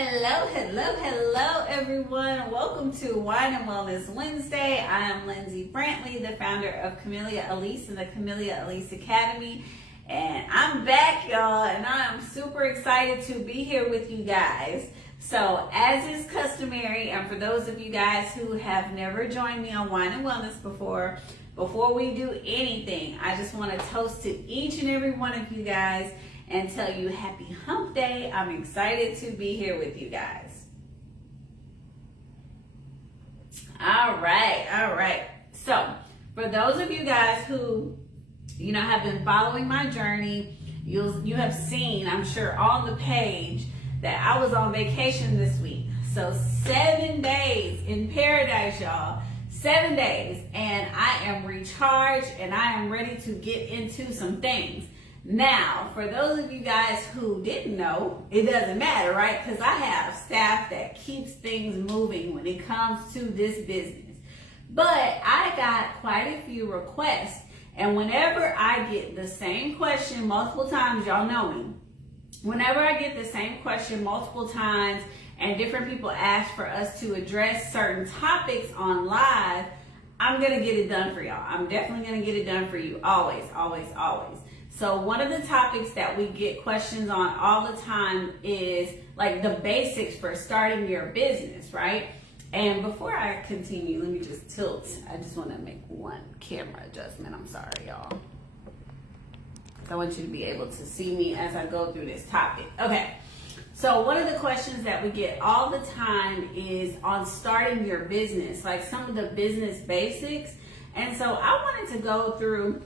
Hello, everyone. Welcome to Wine and Wellness Wednesday. I am Lindsay Brantley, the founder of Camellia Alise and the Camellia Alise Academy. And I'm back, y'all, and I'm super excited to be here with you guys. So, as is customary, and for those of you guys who have never joined me on Wine and Wellness before we do anything, I just want to toast to each and every one of you guys and tell you happy hump day. I'm excited to be here with you guys. All right. So for those of you guys who, have been following my journey, you have seen, I'm sure, on the page that I was on vacation this week. So 7 days in paradise, y'all. 7 days, and I am recharged and I am ready to get into some things. Now, for those of you guys who didn't know, it doesn't matter, right? Because I have staff that keeps things moving when it comes to this business. But I got quite a few requests, and whenever I get the same question multiple times, y'all know me. Whenever I get the same question multiple times and different people ask for us to address certain topics on live, I'm going to get it done for y'all. I'm definitely going to get it done for you. Always. So one of the topics that we get questions on all the time is like the basics for starting your business, right? And before I continue, let me just tilt. I just want to make one camera adjustment. I'm sorry, y'all. I want you to be able to see me as I go through this topic. Okay. So one of the questions that we get all the time is on starting your business, like some of the business basics. And so I wanted to go through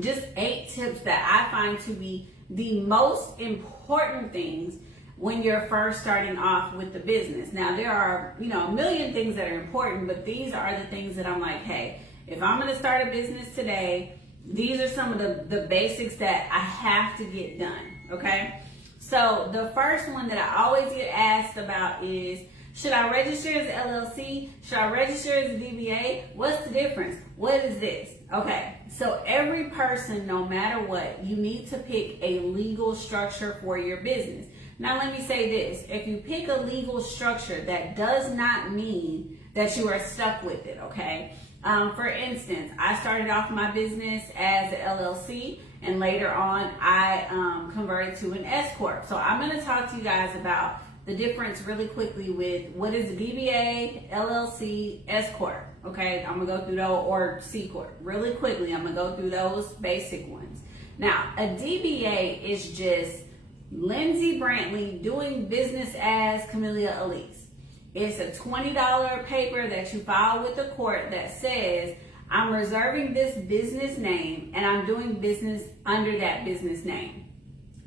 just 8 tips that I find to be the most important things when you're first starting off with the business. Now, there are, a million things that are important, but these are the things that I'm like, hey, if I'm going to start a business today, these are some of the basics that I have to get done, okay? So the first one that I always get asked about is, should I register as an LLC? Should I register as a DBA? What's the difference? What is this? Okay, so every person, no matter what, you need to pick a legal structure for your business. Now let me say this, if you pick a legal structure, that does not mean that you are stuck with it, okay? For instance, I started off my business as an LLC, and later on I converted to an S Corp. So I'm going to talk to you guys about the difference really quickly with what is a DBA, LLC, S Corp. Okay, I'm going to go through those, or C Corp. Really quickly, I'm going to go through those basic ones. Now, a DBA is just Lindsay Brantley doing business as Camellia Alise. It's a $20 paper that you file with the court that says, I'm reserving this business name and I'm doing business under that business name.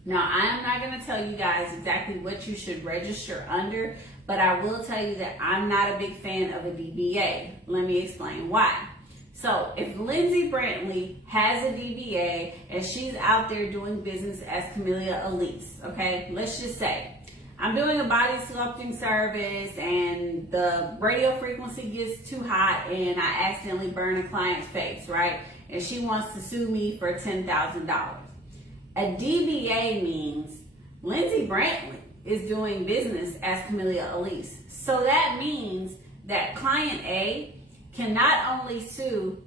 Now, I am not going to tell you guys exactly what you should register under, but I will tell you that I'm not a big fan of a DBA. Let me explain why. So, if Lindsay Brantley has a DBA and she's out there doing business as Camellia Alise, okay, let's just say, I'm doing a body sculpting service and the radio frequency gets too hot and I accidentally burn a client's face, right? And she wants to sue me for $10,000. A DBA means Lindsay Brantley is doing business as Camellia Alise. So that means that client A can not only sue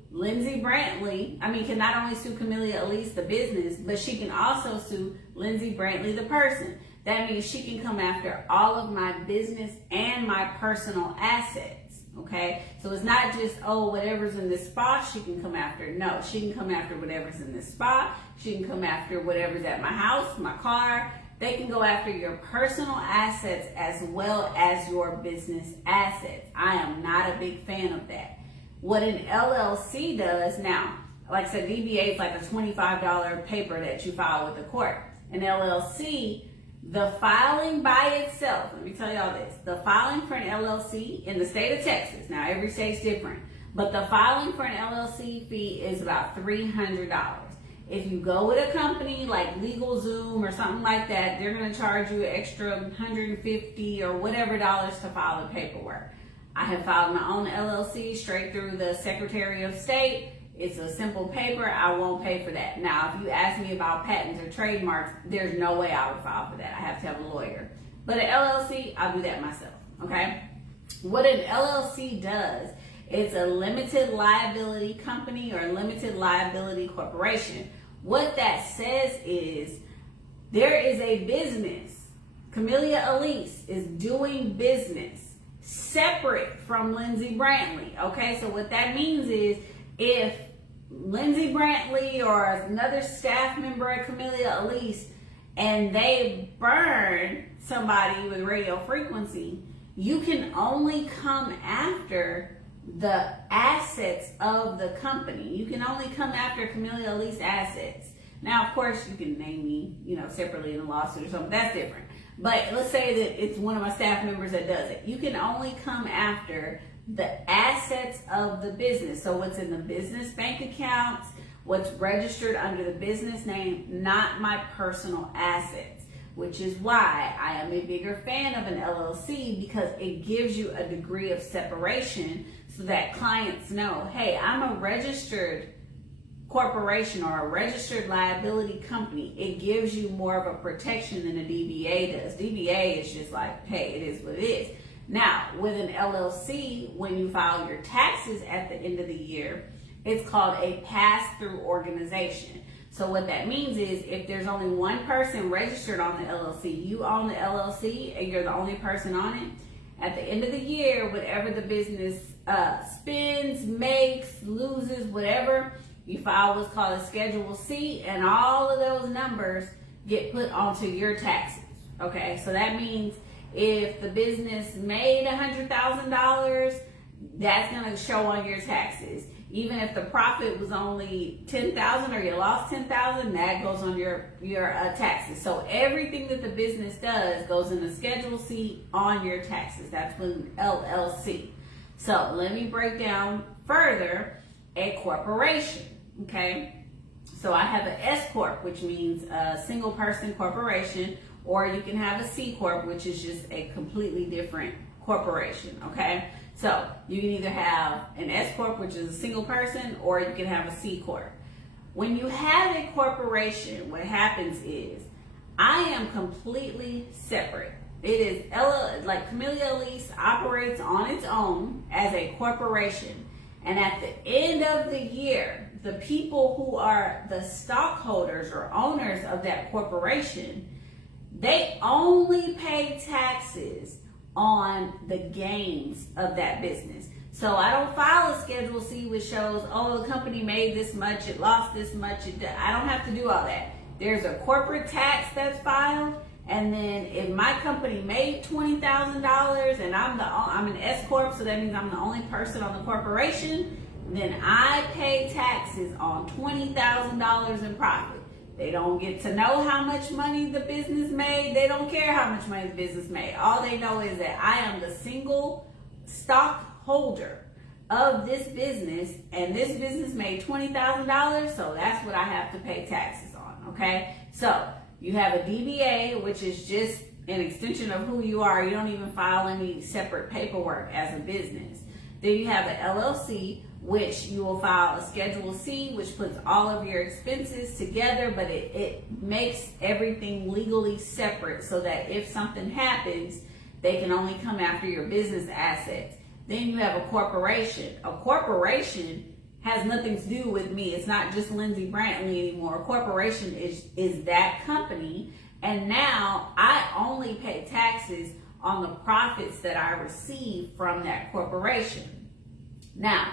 cannot only sue Camellia Alise, the business, but she can also sue Lindsay Brantley, the person. That means she can come after all of my business and my personal assets, okay? So it's not just, whatever's in this spa, she can come after. No, she can come after whatever's in this spa. She can come after whatever's at my house, my car. They can go after your personal assets as well as your business assets. I am not a big fan of that. What an LLC does, now, like I said, DBA is like a $25 paper that you file with the court. An LLC, the filing by itself, let me tell y'all this, the filing for an LLC in the state of Texas, now every state's different, but the filing for an LLC fee is about $300. If you go with a company like LegalZoom or something like that, they're going to charge you an extra $150 or whatever dollars to file the paperwork. I have filed my own LLC straight through the Secretary of State. It's a simple paper. I won't pay for that. Now, if you ask me about patents or trademarks, there's no way I would file for that. I have to have a lawyer. But an LLC, I'll do that myself, okay? What an LLC does, it's a limited liability company or limited liability corporation. What that says is there is a business. Camellia Alise is doing business separate from Lindsay Brantley. Okay, so what that means is if Lindsay Brantley or another staff member at Camellia Alise and they burn somebody with radio frequency, you can only come after the assets of the company. You can only come after Camellia Alise assets. Now, of course, you can name me, separately in a lawsuit or something. That's different. But let's say that it's one of my staff members that does it. You can only come after the assets of the business. So what's in the business bank accounts, what's registered under the business name, not my personal assets. Which is why I am a bigger fan of an LLC, because it gives you a degree of separation so that clients know, hey, I'm a registered corporation or a registered liability company. It gives you more of a protection than a DBA does. DBA is just like, hey, it is what it is. Now, with an LLC, when you file your taxes at the end of the year, it's called a pass-through organization. So what that means is if there's only one person registered on the LLC, you own the LLC and you're the only person on it, at the end of the year, whatever the business spends, makes, loses, whatever, you file what's called a Schedule C, and all of those numbers get put onto your taxes. Okay, so that means if the business made $100,000, that's going to show on your taxes. Even if the profit was only $10,000 or you lost $10,000, that goes on your taxes. So everything that the business does goes in the Schedule C on your taxes. That's an LLC. So let me break down further a corporation. Okay, so I have an S Corp, which means a single person corporation, or you can have a C Corp, which is just a completely different corporation. Okay. So you can either have an S Corp, which is a single person, or you can have a C Corp. When you have a corporation, what happens is I am completely separate. It is like Camellia Alise operates on its own as a corporation. And at the end of the year, the people who are the stockholders or owners of that corporation, they only pay taxes on the gains of that business. So I don't file a Schedule C which shows, oh, the company made this much, it lost this much. I don't have to do all that. There's a corporate tax that's filed, and then if my company made $20,000 and I'm an S Corp, so that means I'm the only person on the corporation, then I pay taxes on $20,000 in profit. They don't get to know how much money the business made. They don't care how much money the business made. All they know is that I am the single stockholder of this business, and this business made $20,000, so that's what I have to pay taxes on, okay? So you have a DBA, which is just an extension of who you are. You don't even file any separate paperwork as a business. Then you have an LLC, which you will file a Schedule C, which puts all of your expenses together, but it makes everything legally separate so that if something happens, they can only come after your business assets. Then you have a corporation. A corporation has nothing to do with me. It's not just Lindsay Brantley anymore. A corporation is that company, and now I only pay taxes on the profits that I receive from that corporation. Now,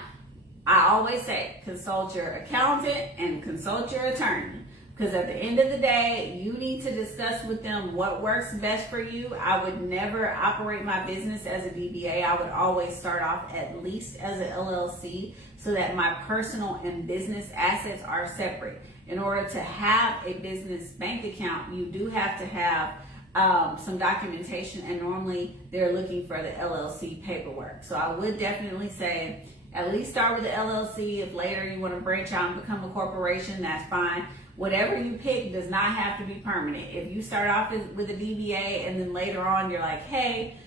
I always say consult your accountant and consult your attorney, because at the end of the day, you need to discuss with them what works best for you. I would never operate my business as a DBA. I would always start off at least as an LLC so that my personal and business assets are separate. In order to have a business bank account, you do have to have some documentation, and normally they're looking for the LLC paperwork. So I would definitely say at least start with the LLC. If later you want to branch out and become a corporation, that's fine. Whatever you pick does not have to be permanent. If you start off with a DBA and then later on you're like, hey,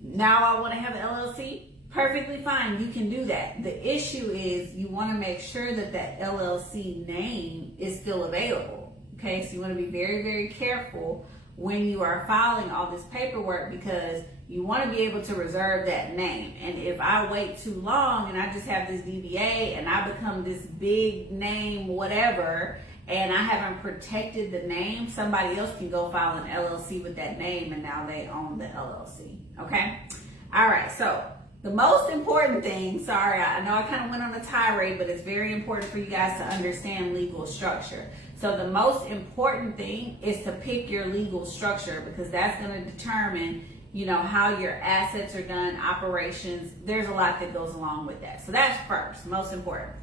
now I want to have an LLC, perfectly fine. You can do that. The issue is you want to make sure that that LLC name is still available. Okay, so you want to be very, very careful when you are filing all this paperwork, because you want to be able to reserve that name. And if I wait too long and I just have this DBA and I become this big name whatever, and I haven't protected the name, somebody else can go file an LLC with that name and now they own the LLC. Okay? All right, so the most important thing, sorry, I know I kind of went on a tirade, but it's very important for you guys to understand legal structure. So the most important thing is to pick your legal structure, because that's going to determine, you know, how your assets are done, operations. There's a lot that goes along with that. So that's first, most important.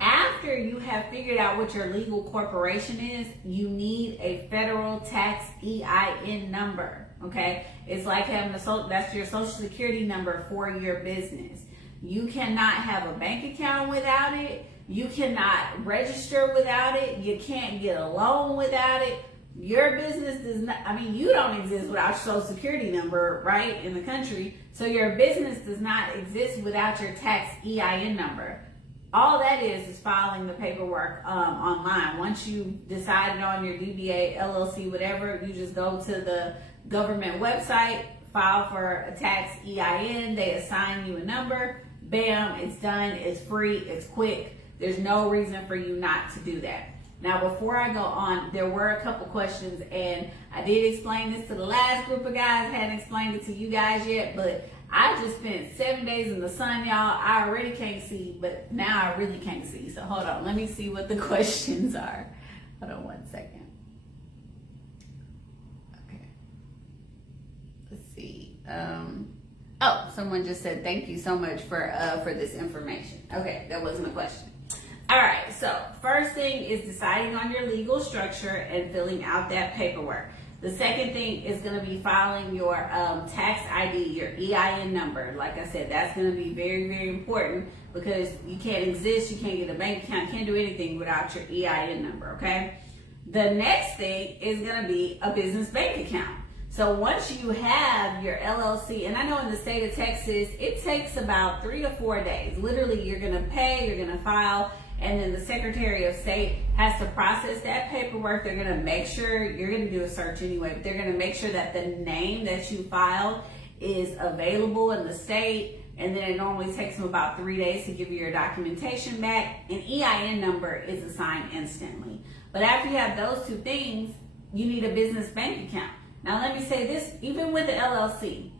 After you have figured out what your legal corporation is, you need a federal tax EIN number. Okay, it's like having that's your social security number for your business. You cannot have a bank account without it. You cannot register without it. You can't get a loan without it. Your business does not, I mean, you don't exist without your social security number, right, in the country. So your business does not exist without your tax EIN number. All that is filing the paperwork online. Once you decided on your DBA, LLC, whatever, you just go to the government website, file for a tax EIN, they assign you a number, bam, it's done, it's free, it's quick. There's no reason for you not to do that. Now, before I go on, there were a couple questions, and I did explain this to the last group of guys, hadn't explained it to you guys yet, but I just spent 7 days in the sun, y'all. I already can't see, but now I really can't see. So hold on, let me see what the questions are. Hold on 1 second. Okay. Let's see. Oh, someone just said thank you so much for this information. Okay, that wasn't a question. All right, so first thing is deciding on your legal structure and filling out that paperwork. The second thing is going to be filing your tax ID, your EIN number. Like I said, that's going to be very, very important, because you can't exist, you can't get a bank account, can't do anything without your EIN number, okay? The next thing is going to be a business bank account. So once you have your LLC, and I know in the state of Texas, it takes about 3 to 4 days. Literally, you're going to pay, you're going to file, and then the Secretary of State has to process that paperwork. They're going to make sure, you're going to do a search anyway, but they're going to make sure that the name that you filed is available in the state. And then it normally takes them about 3 days to give you your documentation back. An EIN number is assigned instantly. But after you have those two things, you need a business bank account. Now let me say this, even with the LLC,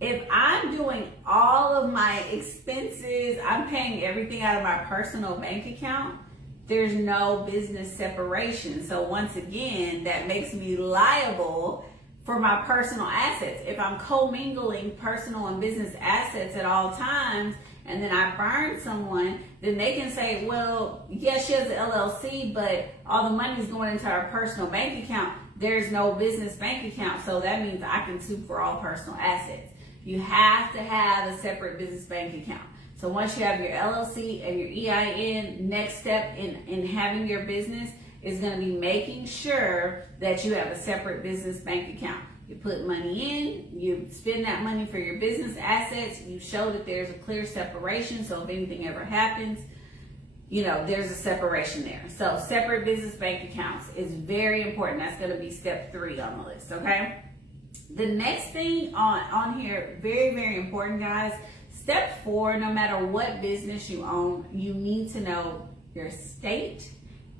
if I'm doing all of my expenses, I'm paying everything out of my personal bank account, there's no business separation. So once again, that makes me liable for my personal assets. If I'm commingling personal and business assets at all times, and then I burn someone, then they can say, well, yes, she has an LLC, but all the money's going into our personal bank account. There's no business bank account, so that means I can sue for all personal assets. You have to have a separate business bank account. So once you have your LLC and your EIN, next step in having your business is going to be making sure that you have a separate business bank account. You put money in, you spend that money for your business assets, you show that there's a clear separation, so if anything ever happens, you know, there's a separation there. So separate business bank accounts is very important. That's going to be step 3 on the list, okay? The next thing on here, very, very important, guys. Step 4, no matter what business you own, you need to know your state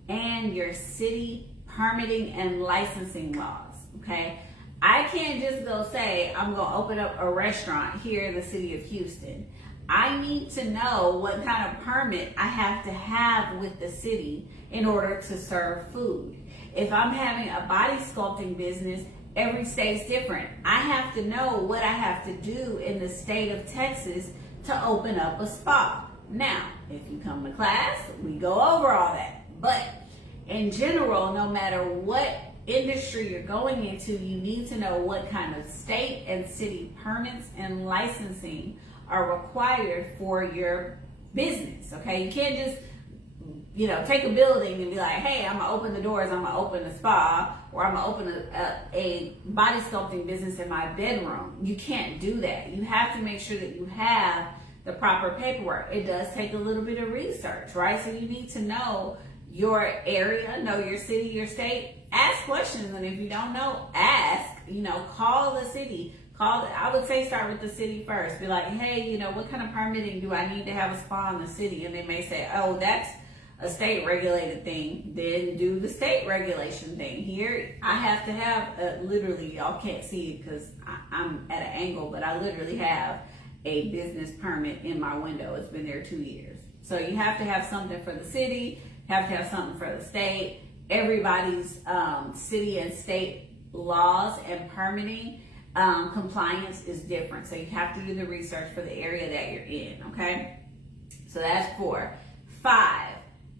and your city permitting and licensing laws, okay? I can't just go say, I'm going to open up a restaurant here in the city of Houston. I need to know what kind of permit I have to have with the city in order to serve food. If I'm having a body sculpting business, every state's different. I have to know what I have to do in the state of Texas to open up a spa. Now, if you come to class, we go over all that. But in general, no matter what industry you're going into, you need to know what kind of state and city permits and licensing are required for your business, okay? You can't just, you know, take a building and be like, hey, I'm gonna open the doors, I'm gonna open a spa, or I'm gonna open a body sculpting business in my bedroom. You can't do that. You have to make sure that you have the proper paperwork. It does take a little bit of research, right? So you need to know your area, know your city, your state, ask questions. And if you don't know, ask, call the city. I would say start with the city first. Be like, hey, what kind of permitting do I need to have a spa in the city? And they may say, oh, that's a state regulated thing. Then do the state regulation thing. Here, I have to have, literally, y'all can't see it because I'm at an angle, but I literally have a business permit in my window. It's been there 2 years. So you have to have something for the city, you have to have something for the state. Everybody's city and state laws and permitting compliance is different. So you have to do the research for the area that you're in, okay? So that's 4. 5,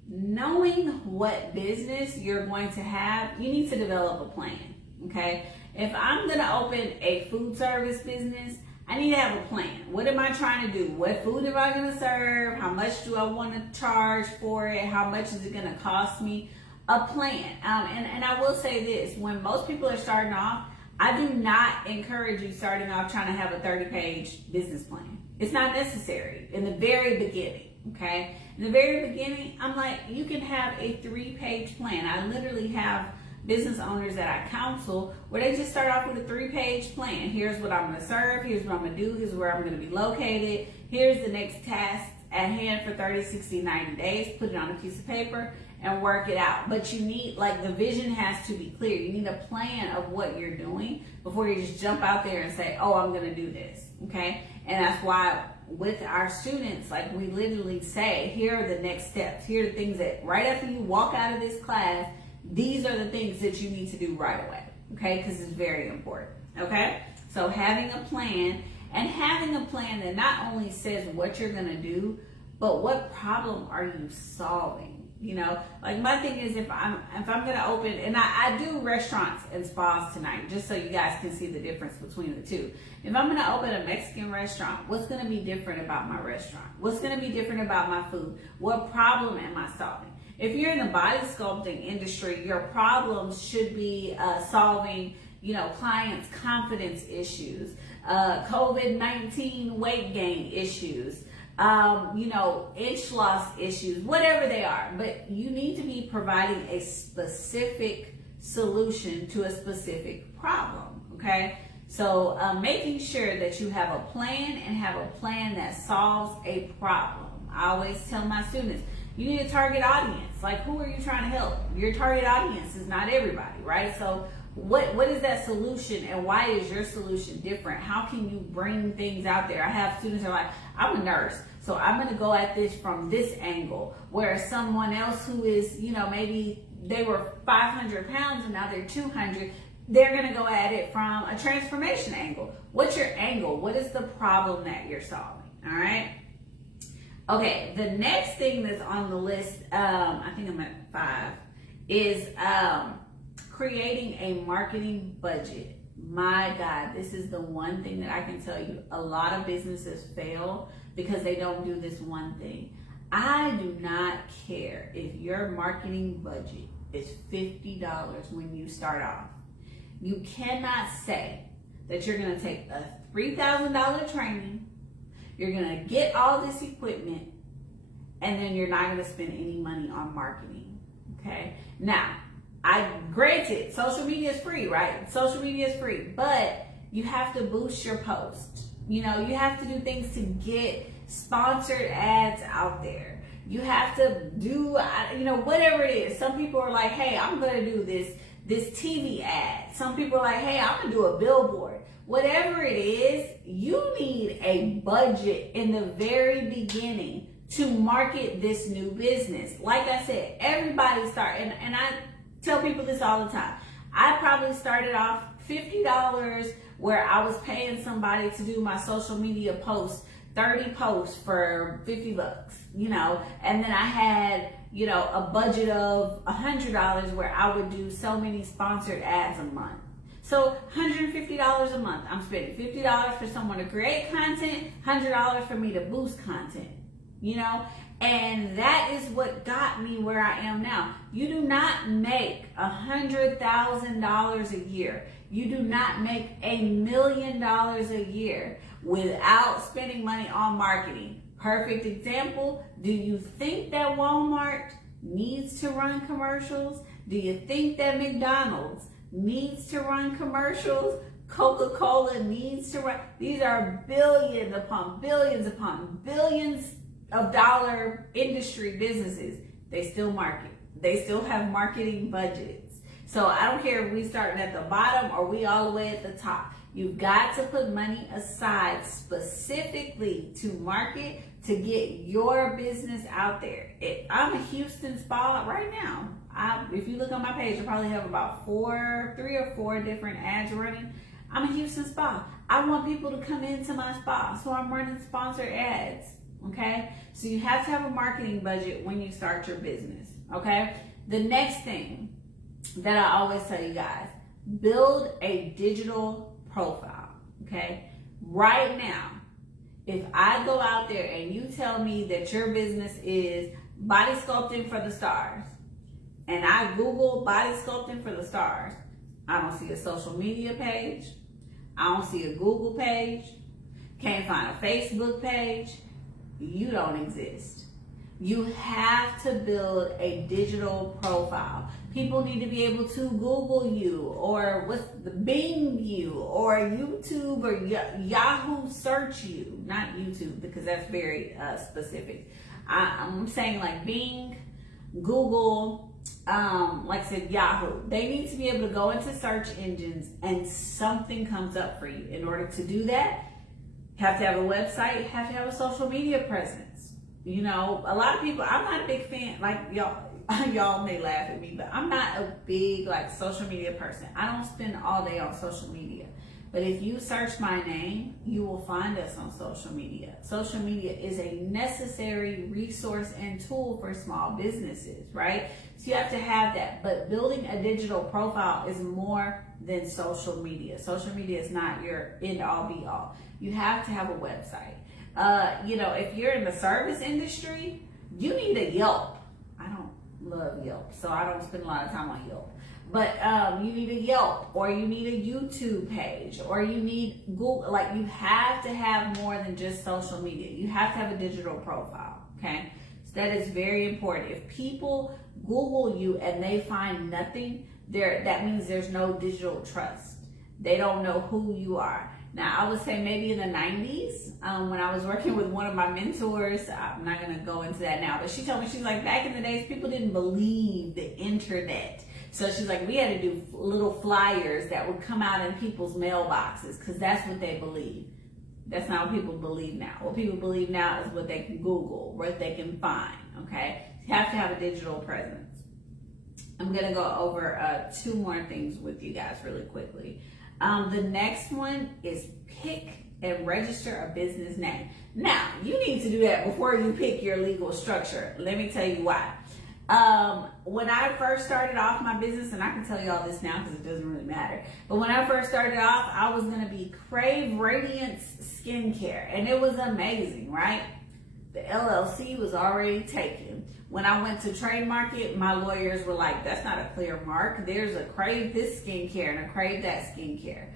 knowing what business you're going to have, you need to develop a plan, okay? If I'm gonna open a food service business, I need to have a plan. What am I trying to do? What food am I gonna serve? How much do I wanna charge for it? How much is it gonna cost me? A plan. And I will say this, when most people are starting off, I do not encourage you starting off trying to have a 30-page business plan. It's not necessary in the very beginning, okay? In the very beginning, I'm like, you can have a 3-page plan. I literally have business owners that I counsel where they just start off with a 3-page plan. Here's what I'm gonna serve, here's what I'm gonna do, here's where I'm gonna be located, here's the next task at hand for 30, 60, 90 days, put it on a piece of paper and work it out. But you need, the vision has to be clear. You need a plan of what you're doing before you just jump out there and say, oh, I'm gonna do this, okay? And that's why with our students, we literally say, here are the next steps. Here are the things that right after you walk out of this class, these are the things that you need to do right away, okay? Because it's very important, okay? So having a plan, and having a plan that not only says what you're gonna do, but what problem are you solving? My thing is, if I'm gonna open, and I do restaurants and spas tonight, just so you guys can see the difference between the two. If I'm gonna open a Mexican restaurant, what's gonna be different about my restaurant? What's gonna be different about my food? What problem am I solving? If you're in the body sculpting industry, your problems should be solving, clients' confidence issues, COVID-19 weight gain issues, inch loss issues, whatever they are. But you need to be providing a specific solution to a specific problem, okay? So making sure that you have a plan and have a plan that solves a problem. I always tell my students, you need a target audience. Who are you trying to help? Your target audience is not everybody, right? So what is that solution, and why is your solution different? How can you bring things out there? I have students who are like, I'm a nurse, so I'm going to go at this from this angle, whereas someone else who is, maybe they were 500 pounds and now they're 200, they're going to go at it from a transformation angle. What's your angle? What is the problem that you're solving? All right. Okay, the next thing that's on the list, I think I'm at 5, is creating a marketing budget. My God, this is the one thing that I can tell you. A lot of businesses fail because they don't do this one thing. I do not care if your marketing budget is $50 when you start off. You cannot say that you're going to take a $3,000 training, you're going to get all this equipment, and then you're not going to spend any money on marketing, okay? Now, granted, social media is free, right? Social media is free, but you have to boost your post. You have to do things to get sponsored ads out there. You have to do, whatever it is. Some people are like, hey, I'm going to do this TV ad. Some people are like, hey, I'm going to do a billboard. Whatever it is, you need a budget in the very beginning to market this new business. Like I said, everybody start, and I tell people this all the time. I probably started off $50 where I was paying somebody to do my social media posts, 30 posts for $50, and then I had, a budget of $100 where I would do so many sponsored ads a month. So $150 a month. I'm spending $50 for someone to create content, $100 for me to boost content, and that is what got me where I am now. You do not make $100,000 a year. You do not make $1 million a year without spending money on marketing. Perfect example. Do you think that Walmart needs to run commercials? Do you think that McDonald's needs to run commercials? Coca-Cola needs to run. These are billions upon billions of dollar industry businesses. They still market. They still have marketing budgets. So I don't care if we starting at the bottom or we all the way at the top. You've got to put money aside specifically to market, to get your business out there. I'm a Houston spa right now. If you look on my page, I probably have about 3 or 4 different ads running. I'm a Houston spa. I want people to come into my spa, so I'm running sponsored ads, okay? So you have to have a marketing budget when you start your business, okay? The next thing that I always tell you guys, build a digital profile, okay? Right now, if I go out there and you tell me that your business is body sculpting for the stars, and I Google body sculpting for the stars, I don't see a social media page, I don't see a Google page, can't find a Facebook page, you don't exist. You have to build a digital profile. People need to be able to Google you, or Bing you, or YouTube or Yahoo search you. Not YouTube, because that's very specific. I'm saying like Bing, Google, like I said, Yahoo. They need to be able to go into search engines and something comes up for you. In order to do that, you have to have a website, you have to have a social media presence. You know, a lot of people, I'm not a big fan, like y'all may laugh at me, but I'm not a big like social media person. I don't spend all day on social media. But if you search my name, you will find us on social media. Social media is a necessary resource and tool for small businesses, right? So you have to have that. But building a digital profile is more than social media. Social media is not your end all be all. You have to have a website. You know, if you're in the service industry, you need a Yelp. I don't love Yelp, so I don't spend a lot of time on Yelp. But you need a Yelp, or you need a YouTube page, or you need Google. Like, you have to have more than just social media. You have to have a digital profile, okay? So that is very important. If people Google you and they find nothing, that means there's no digital trust. They don't know who you are. Now, I would say maybe in the 90s, when I was working with one of my mentors, I'm not going to go into that now, but she told me, she's like, back in the days, people didn't believe the internet. So she's like, we had to do little flyers that would come out in people's mailboxes because that's what they believe. That's not what people believe now. What people believe now is what they can Google, what they can find, okay? You have to have a digital presence. I'm going to go over 2 more things with you guys really quickly. The next one is pick and register a business name. Now, you need to do that before you pick your legal structure. Let me tell you why. When I first started off my business, and I can tell you all this now because it doesn't really matter, but when I first started off, I was going to be Crave Radiance Skincare, and it was amazing, right? The LLC was already taken. When I went to trademark it, my lawyers were like, that's not a clear mark. There's a Crave this skincare and a Crave that skincare.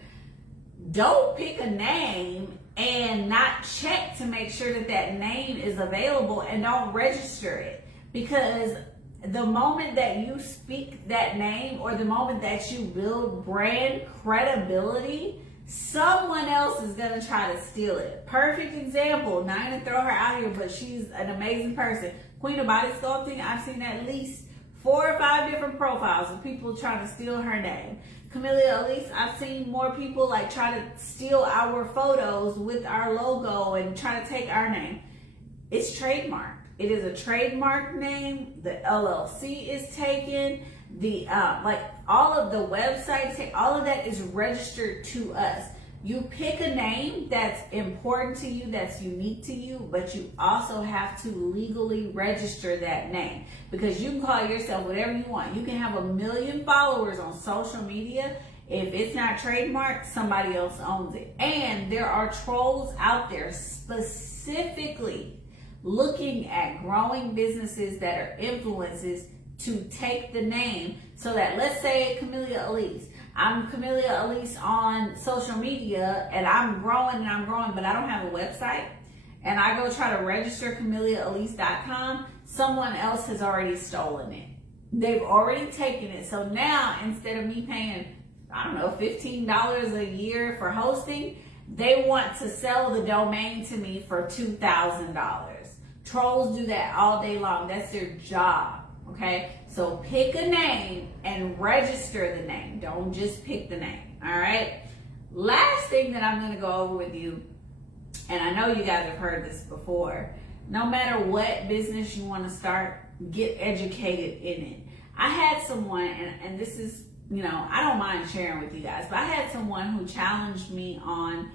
Don't pick a name and not check to make sure that that name is available, and don't register it. Because the moment that you speak that name, or the moment that you build brand credibility, someone else is going to try to steal it. Perfect example, not going to throw her out here, but she's an amazing person. Queen of Body Sculpting, I've seen at least 4 or 5 different profiles of people trying to steal her name. Camellia Alise, I've seen more people like try to steal our photos with our logo and try to take our name. It's trademarked. It is a trademark name. The LLC is taken. The like all of the websites, all of that is registered to us. You pick a name that's important to you, that's unique to you, but you also have to legally register that name, because you can call yourself whatever you want. You can have 1 million followers on social media. If it's not trademarked, somebody else owns it. And there are trolls out there specifically looking at growing businesses that are influencers to take the name, so that, let's say Camellia Alise. I'm Camellia Alise on social media, and I'm growing, but I don't have a website, and I go try to register CameliaAlise.com, someone else has already stolen it. they've already taken it. So now, instead of me paying, I don't know, $15 a year for hosting, they want to sell the domain to me for $2,000. Trolls do that all day long. That's their job, okay? So pick a name and register the name. Don't just pick the name, all right? Last thing that I'm going to go over with you, and I know you guys have heard this before, no matter what business you want to start, get educated in it. I had someone, and this is, you know, I don't mind sharing with you guys, but I had someone who challenged me on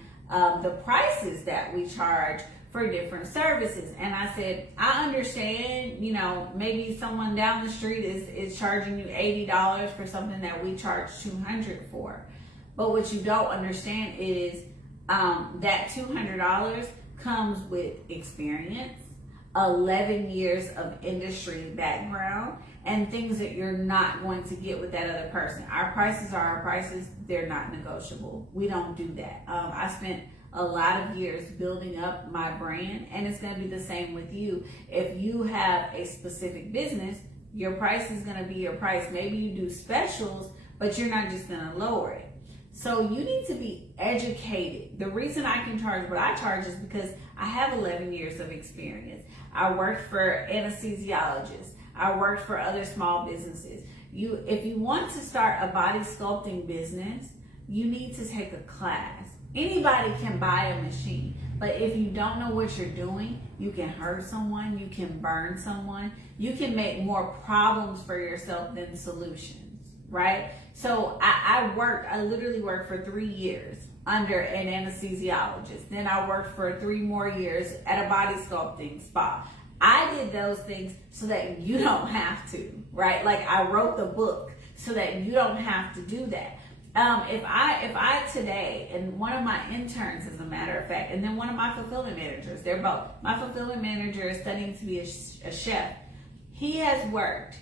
the prices that we charge for different services. And I said, I understand, you know, maybe someone down the street is charging you $80 for something that we charge $200 for. But what you don't understand is that $200 comes with experience, 11 years of industry background, and things that you're not going to get with that other person. Our prices are our prices. They're not negotiable. We don't do that. I spent a lot of years building up my brand, and it's going to be the same with you. If you have a specific business, your price is going to be your price. Maybe you do specials, but you're not just going to lower it. So you need to be educated. The reason I can charge what I charge is because I have 11 years of experience. I worked for anesthesiologists. I worked for other small businesses. If you want to start a body sculpting business, you need to take a class. Anybody can buy a machine, but if you don't know what you're doing, you can hurt someone, you can burn someone, you can make more problems for yourself than solutions, right? So I literally worked for 3 years under an anesthesiologist. Then I worked for 3 more years at a body sculpting spa. I did those things so that you don't have to, right? Like I wrote the book so that you don't have to do that. If I today, and one of my interns, as a matter of fact, and then one of my fulfillment managers, they're both, my fulfillment manager is studying to be a chef. He has worked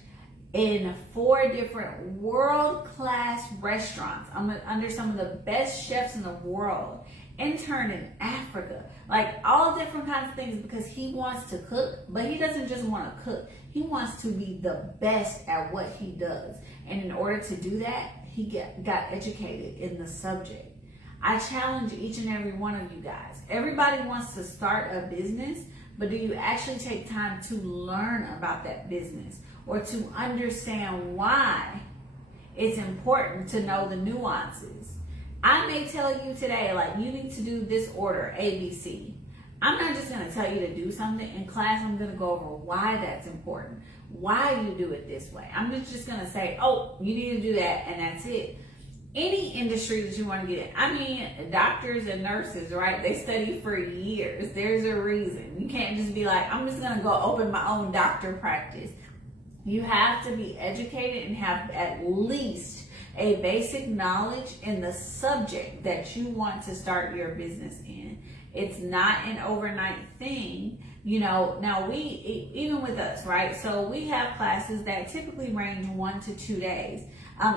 in 4 different world-class restaurants under some of the best chefs in the world. Intern in Africa, like all different kinds of things, because he wants to cook, but he doesn't just want to cook. He wants to be the best at what he does. And in order to do that, he got educated in the subject. I challenge each and every one of you guys. Everybody wants to start a business, but do you actually take time to learn about that business or to understand why it's important to know the nuances? I may tell you today, like, you need to do this order, ABC. I'm not just going to tell you to do something. In class, I'm going to go over why that's important, why you do it this way. I'm just going to say, oh, you need to do that, and that's it. Any industry that you want to get in. I mean, doctors and nurses, right? They study for years. There's a reason. You can't just be like, I'm just going to go open my own doctor practice. You have to be educated and have at least a basic knowledge in the subject that you want to start your business in. It's not an overnight thing. You know, now even with us, right? So we have classes that typically range 1 to 2 days.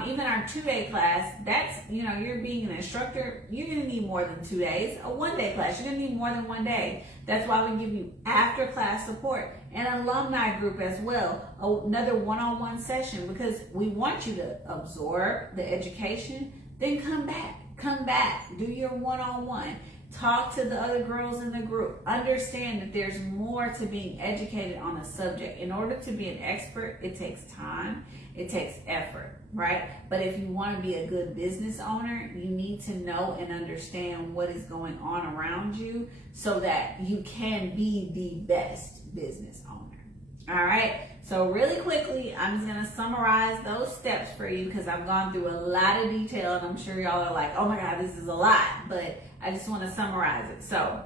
Even our 2-day class, that's, you know, you're being an instructor, you're going to need more than 2 days. A 1-day class, you're going to need more than 1 day. That's why we give you after class support and alumni group as well, another one-on-one session, because we want you to absorb the education, then come back, do your one-on-one. Talk to the other girls in the group. Understand that there's more to being educated on a subject. In order to be an expert, it takes time, it takes effort, right? But if you want to be a good business owner, you need to know and understand what is going on around you so that you can be the best business owner. All right, so really quickly, I'm just going to summarize those steps for you because I've gone through a lot of detail and I'm sure y'all are like, oh my God, this is a lot, but I just want to summarize it. So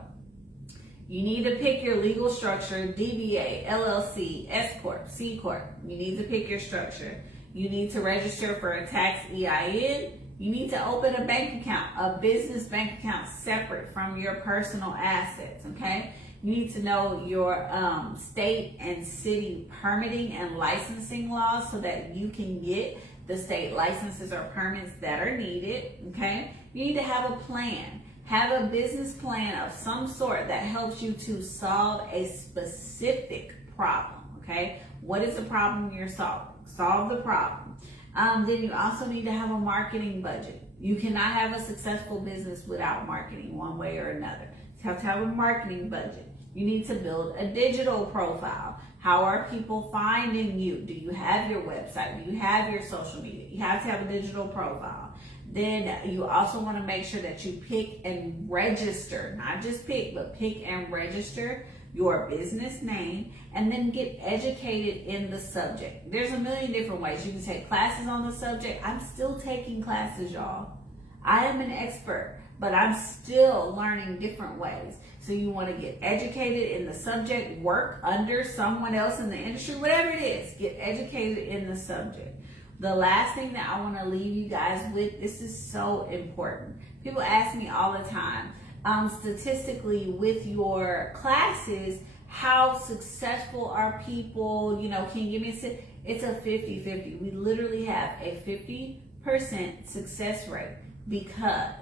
you need to pick your legal structure, DBA, LLC, S Corp, C Corp. You need to pick your structure. You need to register for a tax EIN. You need to open a bank account, a business bank account separate from your personal assets, okay? You need to know your state and city permitting and licensing laws so that you can get the state licenses or permits that are needed, okay? You need to have a plan. Have a business plan of some sort that helps you to solve a specific problem, okay? What is the problem you're solving? Solve the problem. Then you also need to have a marketing budget. You cannot have a successful business without marketing one way or another. You have to have a marketing budget. You need to build a digital profile. How are people finding you? Do you have your website? Do you have your social media? You have to have a digital profile. Then you also want to make sure that you pick and register, not just pick, but pick and register your business name, and then get educated in the subject. There's a million different ways. You can take classes on the subject. I'm still taking classes, y'all. I am an expert, but I'm still learning different ways. So you want to get educated in the subject, work under someone else in the industry, whatever it is, get educated in the subject. The last thing that I want to leave you guys with, this is so important. People ask me all the time, statistically with your classes, how successful are people? You know, can you give me a it's a 50-50. We literally have a 50% success rate because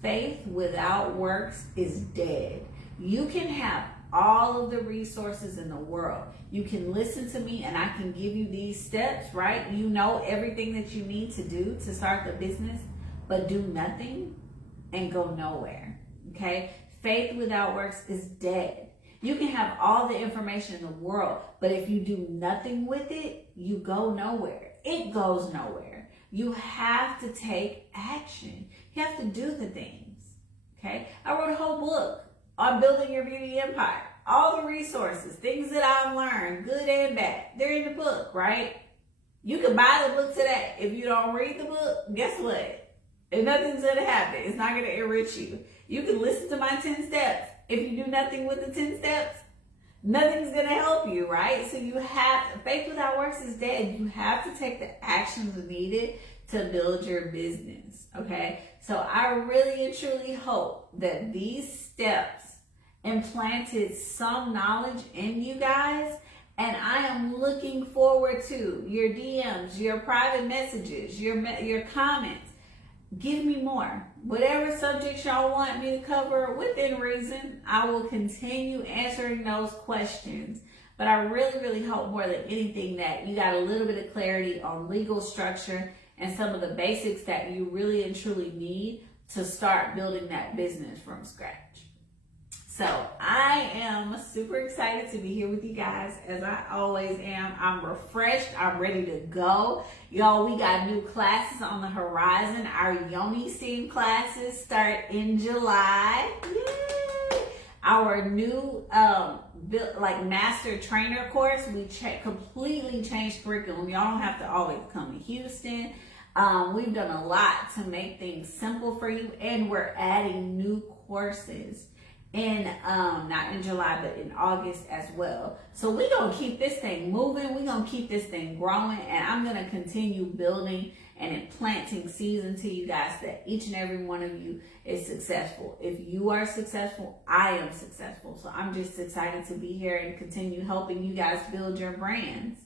faith without works is dead. You can have all of the resources in the world. You can listen to me and I can give you these steps, right? You know everything that you need to do to start the business, but do nothing and go nowhere, okay? Faith without works is dead. You can have all the information in the world, but if you do nothing with it, you go nowhere. It goes nowhere. You have to take action. You have to do the things, okay? I wrote a whole book on building your beauty empire. All the resources, things that I've learned, good and bad, they're in the book, right? You can buy the book today. If you don't read the book, guess what? If nothing's gonna happen, it's not gonna enrich you. You can listen to my 10 steps. If you do nothing with the 10 steps, nothing's gonna help you, right? So you have, faith without works is dead. You have to take the actions needed to build your business, okay? So I really and truly hope that these steps implanted some knowledge in you guys, and I am looking forward to your DMs, your private messages, your comments. Give me more. Whatever subjects y'all want me to cover within reason, I will continue answering those questions. But I really, really hope more than anything that you got a little bit of clarity on legal structure and some of the basics that you really and truly need to start building that business from scratch. So I am super excited to be here with you guys, as I always am. I'm refreshed. I'm ready to go. Y'all, we got new classes on the horizon. Our Llc classes start in July. Yay! Our new master trainer course, we completely changed curriculum. Y'all don't have to always come to Houston. We've done a lot to make things simple for you, and we're adding new courses in not in July, but in August as well. So we're gonna keep this thing moving, we're gonna keep this thing growing, and I'm gonna continue building and implanting seeds into you guys that each and every one of you is successful. If you are successful, I am successful. So I'm just excited to be here and continue helping you guys build your brands.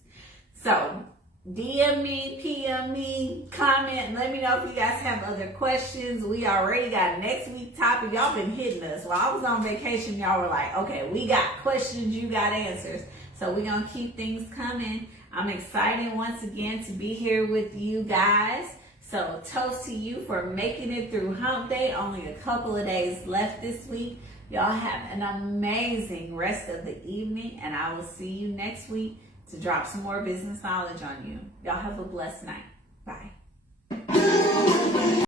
So DM me, PM me, comment, let me know if you guys have other questions. We already got next week's topic. Y'all been hitting us. While I was on vacation, y'all were like, okay, we got questions, you got answers. So we're going to keep things coming. I'm excited once again to be here with you guys. So toast to you for making it through hump day. Only a couple of days left this week. Y'all have an amazing rest of the evening, and I will see you next week to drop some more business knowledge on you. Y'all have a blessed night. Bye.